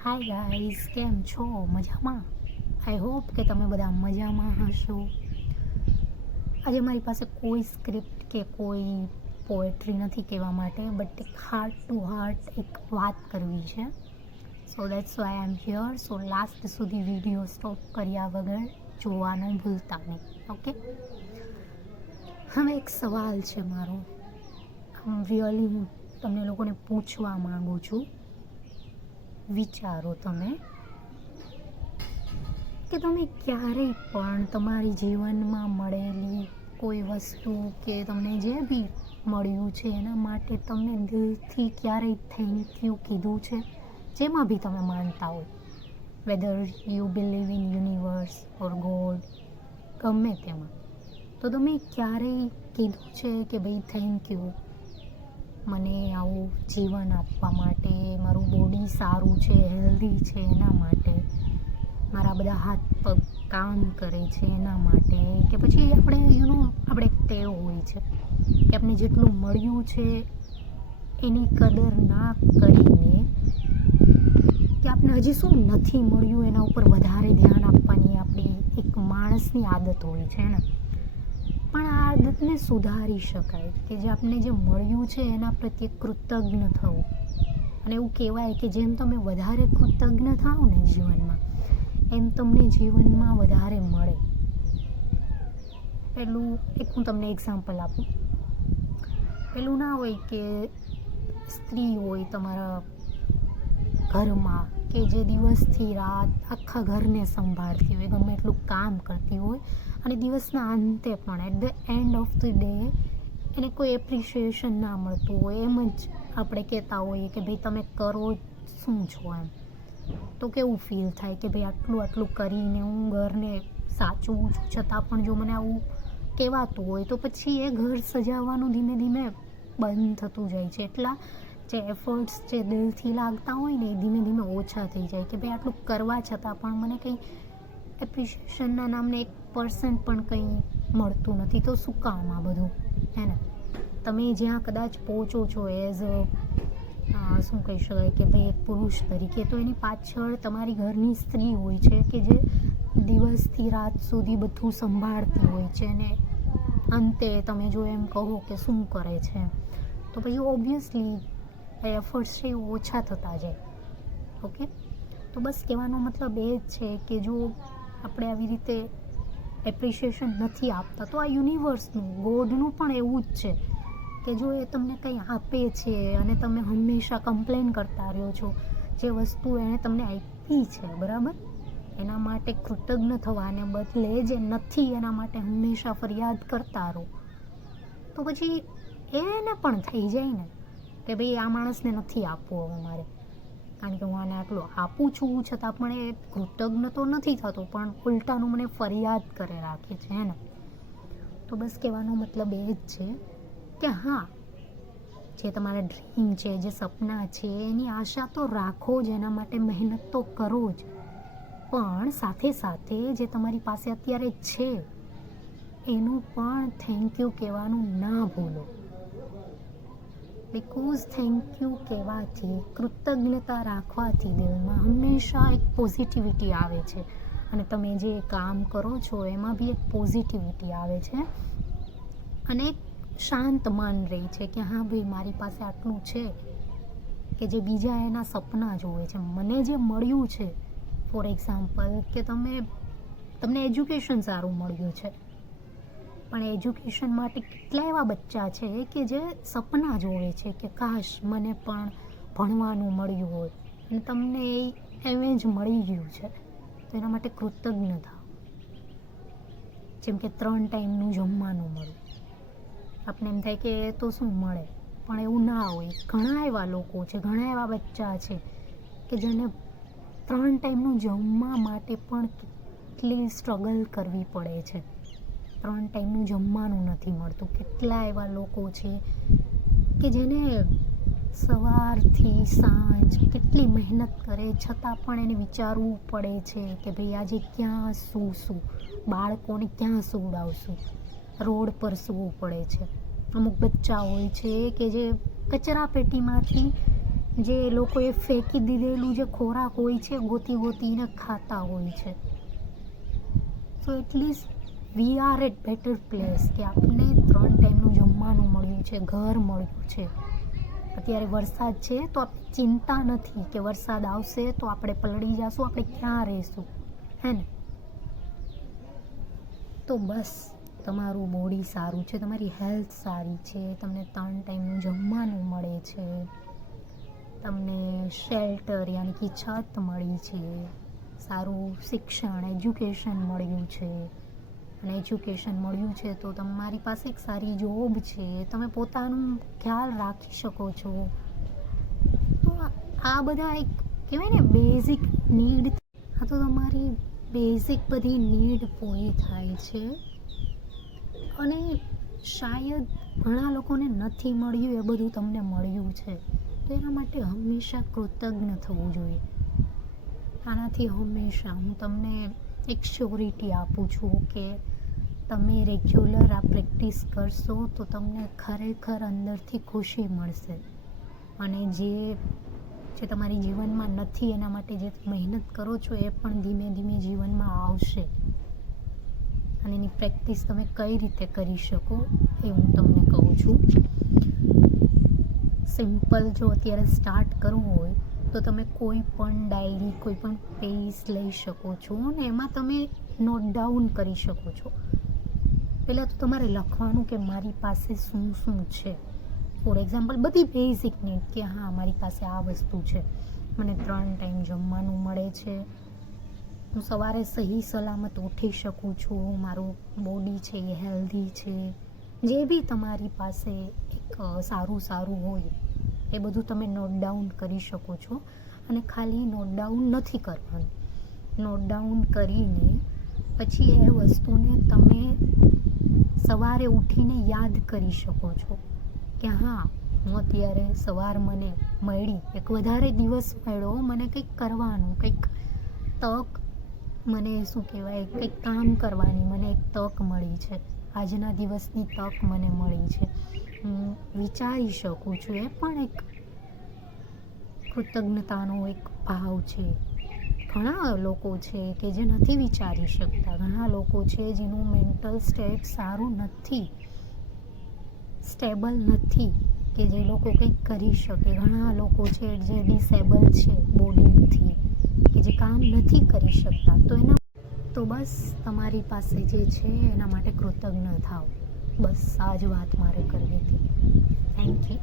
Hi guys, કેમ છો? મજામાં? આઈ હોપ કે તમે બધા મજામાં હશો. આજે મારી પાસે કોઈ સ્ક્રિપ્ટ કે કોઈ પોએટ્રી નથી કહેવા માટે, બટ એક હાર્ટ ટુ હાર્ટ એક વાત કરવી છે. સો that's why I am here. So last સુધી વિડીયો સ્ટોપ કર્યા વગર જોવાનું ભૂલતા નહીં. ઓકે, હવે એક સવાલ છે મારો. રિયલી હું તમને લોકોને પૂછવા માગું છું. વિચારો તમે કે તમે ક્યારેય પણ તમારી જીવનમાં મળેલી કોઈ વસ્તુ કે તમને જે બી મળ્યું છે એના માટે તમે દિલથી ક્યારેય થેન્ક યુ કીધું છે? જેમાં બી તમે માનતા હો, whether you believe in universe or God, ગમે તેમાં, તો તમે ક્યારેય કીધું છે કે ભાઈ થેન્ક યુ, મને આવું જીવન આપવા માટે, મારું બોડી સારું છે, હેલ્ધી છે એના માટે, મારા બધા હાથ પગ કામ કરે છે એના માટે? કે પછી આપણે એક ટેવ હોય છે કે આપણે જેટલું મળ્યું છે એની કદર ના કરીને કે આપણે હજી શું નથી મળ્યું એના ઉપર વધારે ધ્યાન આપવાની આપણી એક માણસની આદત હોય છે ને. પણ આ આદતને સુધારી શકાય કે જે આપણને જે મળ્યું છે એના પ્રત્યે કૃતજ્ઞ થવું. અને એવું કહેવાય કે જેમ તમે વધારે કૃતજ્ઞ થાઓ ને જીવનમાં, એમ તમને જીવનમાં વધારે મળે. હું તમને એક્ઝામ્પલ આપું. પેલું ના હોય કે સ્ત્રી હોય તમારા ઘરમાં કે જે દિવસથી રાત આખા ઘરને સંભાળતી હોય, ગમે એટલું કામ કરતી હોય, અને દિવસના અંતે પણ at the end of the day એને કોઈ એપ્રિશિએશન ના મળતું હોય, એમ જ આપણે કહેતા હોઈએ કે ભાઈ તમે કરો શું છો એમ. તો કેવું ફીલ થાય કે ભાઈ આટલું કરીને હું ઘરને સાચવું છું, છતાં પણ જો મને આવું કહેવાતું હોય તો પછી એ ઘર સજાવવાનું ધીમે ધીમે બંધ થતું જાય છે. એટલા જે એફર્ટ્સ જે દિલથી લાગતા હોય ને એ ધીમે ધીમે ઓછા થઈ જાય કે ભાઈ આટલું કરવા છતાં પણ મને કંઈ એપ્રિશિએશનના નામને 1% પણ કંઈ મળતું નથી. તો શું કામ આ બધું, હે ને? તમે જ્યાં કદાચ પહોંચો છો એઝ શું કહી શકાય કે ભાઈ એક પુરુષ તરીકે, તો એની પાછળ તમારી ઘરની સ્ત્રી હોય છે કે જે દિવસથી રાત સુધી બધું સંભાળતી હોય છે, અને અંતે તમે જો એમ કહો કે શું કરે છે, તો પછી ઓબ્વિયસલી એફર્ટ્સ છે એ ઓછા થતા જાય. ઓકે, તો બસ કહેવાનો મતલબ એ જ છે કે જો આપણે આવી રીતે એપ્રિશિએશન નથી આપતા, તો આ યુનિવર્સનું, ગોડનું પણ એવું જ છે કે જો એ તમને કંઈ આપે છે અને તમે હંમેશા કમ્પ્લેન કરતા રહ્યો છો, જે વસ્તુ એણે તમને આપી છે બરાબર, એના માટે કૃતજ્ઞ થવાને બદલે જે નથી એના માટે હંમેશા ફરિયાદ કરતા રહો, તો પછી એને પણ થઈ જાય ને કે ભાઈ આ માણસને નથી આપવું હવે મારે, કારણ કે હું આને આટલું આપું છું છતાં પણ એ કૃતજ્ઞ તો નથી થતો, પણ ઉલટાનું મને ફરિયાદ કરે રાખે છે, હે ને? તો બસ કહેવાનો મતલબ એ જ છે કે હા, જે તમારા ડ્રીમ છે, જે સપના છે, એની આશા તો રાખો જ, એના માટે મહેનત તો કરો જ, પણ સાથે સાથે જે તમારી પાસે અત્યારે છે એનું પણ થેન્ક યુ કહેવાનું ના ભૂલો. બિકોઝ થેન્ક યુ કહેવાથી, કૃતજ્ઞતા રાખવાથી દિલમાં હંમેશા એક પોઝિટિવિટી આવે છે, અને તમે જે કામ કરો છો એમાં બી એક પોઝિટિવિટી આવે છે, અને એક શાંત મન રહે છે કે હા ભાઈ મારી પાસે આટલું છે કે જે બીજા એના સપના જોવે છે. મને જે મળ્યું છે, ફોર એક્ઝામ્પલ કે તમને એજ્યુકેશન સારું મળ્યું છે, પણ એજ્યુકેશન માટે કેટલા એવા બચ્ચા છે કે જે સપના જોવે છે કે કાશ મને પણ ભણવાનું મળ્યું હોય, અને તમને એમ જ મળી ગયું છે, તો એના માટે કૃતજ્ઞ થાઓ. જેમ કે 3 ટાઈમનું જમવાનું મળે, આપણે એમ થાય કે તો શું મળે, પણ એવું ના હોય. ઘણા એવા લોકો છે, ઘણા એવા બચ્ચા છે કે જેને 3 ટાઈમનું જમવા માટે પણ કેટલી સ્ટ્રગલ કરવી પડે છે, 3 ટાઈમનું જમવાનું નથી મળતું. કેટલા એવા લોકો છે કે જેને સવારથી સાંજ કેટલી મહેનત કરે છતાં પણ એને વિચારવું પડે છે કે ભાઈ આજે ક્યાં સૂવું, બાળકોને ક્યાં સુવડાવશું, રોડ પર સૂવું પડે છે. અમુક બચ્ચા હોય છે કે જે કચરા પેટીમાંથી જે લોકોએ ફેંકી દીધેલું જે ખોરાક હોય છે ગોતીને ખાતા હોય છે. So at least we are at better place કે આપણને 3 ટાઈમનું જમવાનું મળ્યું છે, ઘર મળ્યું છે. અત્યારે વરસાદ છે તો આપણે ચિંતા નથી કે વરસાદ આવશે તો આપણે પલળી જશું, આપણે ક્યાં રહીશું, હે ને? તો બસ તમારું બોડી સારું છે, તમારી હેલ્થ સારી છે, તમને 3 ટાઈમનું જમવાનું મળે છે, તમને શેલ્ટર યાની કે છત મળી છે, સારું શિક્ષણ એજ્યુકેશન મળ્યું છે. અને એજ્યુકેશન મળ્યું છે તો તમારી પાસે એક સારી જોબ છે, તમે પોતાનું ખ્યાલ રાખી શકો છો. તો આ બધા એક કહેવાય ને બેઝિક નીડ, આ તો તમારી બેઝિક બધી નીડ પૂરી થાય છે. અને શાયદ ઘણા લોકોને નથી મળ્યું એ બધું તમને મળ્યું છે, તો એના માટે હંમેશા કૃતજ્ઞ થવું જોઈએ. આનાથી હંમેશા હું તમને એક શ્યોરિટી આપું છું કે તમે રેગ્યુલર આ પ્રેક્ટિસ કરશો તો તમને ખરેખર અંદરથી ખુશી મળશે. અને જે તમારી જીવનમાં નથી એના માટે જે મહેનત કરો છો એ પણ ધીમે ધીમે જીવનમાં આવશે. અને એની પ્રેક્ટિસ તમે કઈ રીતે કરી શકો એ હું તમને કહું છું. સિમ્પલ જો અત્યારે સ્ટાર્ટ કરવું હોય તો તમે કોઈ પણ ડાયરી, કોઈ પણ પેજ લઈ શકો છો અને એમાં તમે નોટ ડાઉન કરી શકો છો. પહેલાં તો તમારે લખવાનું કે મારી પાસે શું શું છે. ફોર એક્ઝામ્પલ બધી બેઝિક નીડ કે હા મારી પાસે આ વસ્તુ છે, મને 3 ટાઈમ જમવાનું મળે છે, હું સવારે સહી સલામત ઉઠી શકું છું, મારું બોડી છે એ હેલ્ધી છે. જે બી તમારી પાસે એક સારું હોય એ બધું તમે નોટ ડાઉન કરી શકો છો. અને ખાલી નોટ ડાઉન નથી કરવાનું, નોટ ડાઉન કરીને પછી એ વસ્તુને તમે સવારે ઉઠીને યાદ કરી શકો છો કે હા હું અત્યારે સવાર મને મળી, એક વધારે દિવસ મળ્યો, મને કંઈક કરવાનું, કંઈક તક, મને શું કહેવાય, કંઈક કામ કરવાની મને એક તક મળી છે, આજના દિવસની તક મને મળી છે, હું વિચારી શકું છું. એ પણ એક કૃતજ્ઞતાનો એક ભાવ છે. ઘણા લોકો છે કે જે નથી વિચારી શકતા, ઘણા લોકો છે જેનું મેન્ટલ સ્ટેટ સારું નથી, સ્ટેબલ નથી, કે જે લોકો કંઈક કરી શકે. ઘણા લોકો છે જે ડિસેબલ છે બોડીથી, કે જે કામ નથી કરી શકતા. તો બસ તમારી પાસે જે છે એના માટે કૃતજ્ઞ થાઓ. બસ આ જ વાત મારે કરવી હતી. Thank you.